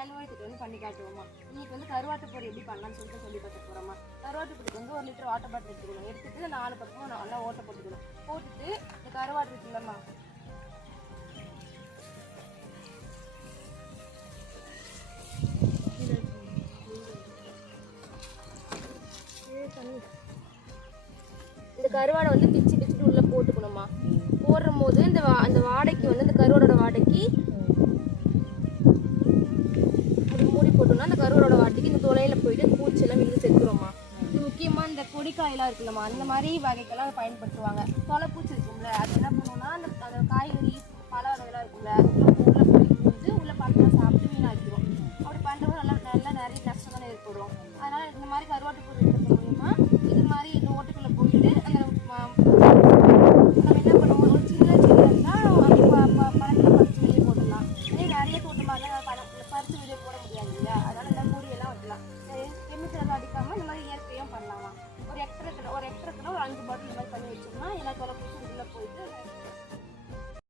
கழுவாயத்துக்கு வந்து பண்ணி காட்டுவோம்மா. இன்னைக்கு வந்து கருவாட்டு பொடி எப்படி பண்ணலாம்னு சொல்லிட்டு சொல்லி பார்த்து போகிறோம்மா. கருவாட்டு பொடிக்கு வந்து 1 லிட்டர் வாட்டர் பாட்டில் எடுத்துக்கணும். எடுத்துட்டு 4 பக்கமும் நல்லா ஓட்டை போட்டுக்கணும். போட்டுட்டு இந்த கருவாட்டு இருக்குல்லம்மா, இந்த கருவாடை வந்து பிச்சுட்டு உள்ளே போட்டுக்கணுமா. போடுறும் போது அந்த வாடைக்கு வந்து அந்த கருவாடோட வாடைக்கு மூடி போட்டோம்னா அந்த கருவாடோட வாடைக்கு இந்த தொலையில் போயிட்டு பூச்செல்லாம் விழுந்து செத்துரும்மா. இது முக்கியமாக இந்த கொடிக்காயெல்லாம் இருக்குல்லம்மா, அந்த மாதிரி வகைக்கெல்லாம் பயன்படுத்துவாங்க. தொலைப்பூச்சி இருக்கும்ல, அது என்ன பண்ணுவோம்னா அந்த காய்கறி பல வகைலாம் இருக்கும்ல, அதுக்குள்ள உள்ள பழத்தை சாப்பிட்டு வீணாக்கிடும். அப்படி பண்ணுறவங்க நல்லா நிறைய நஷ்டம் தானே ஏற்படும். அதனால் இந்த மாதிரி கருவாட்டு பொருள் இருக்கிறது மூலிமா இது மாதிரி இந்த ஓட்டுக்குள்ளே போயிட்டு அந்த நம்ம என்ன பண்ணுவோம், ஒரு சின்ன செடி இருந்தால் பழத்தில் பறித்து வெளியே போட்டுடலாம். அதே நிறைய தோட்டமாக பறித்து வெளியே போட முடியாது இல்லையா, அதனால் எல்லாம் கூடியெல்லாம் வைக்கலாம். கெமிக்கல் அடிக்காமல் இந்த மாதிரி இயற்கையும் பண்ணலாமா. ஒரு ஹெக்டருக்கு ஒரு 5 பாட்டில் இந்த மாதிரி பண்ணி வச்சோம்னா எல்லா தொலைப்பூச்சும் உள்ளே போயிட்டு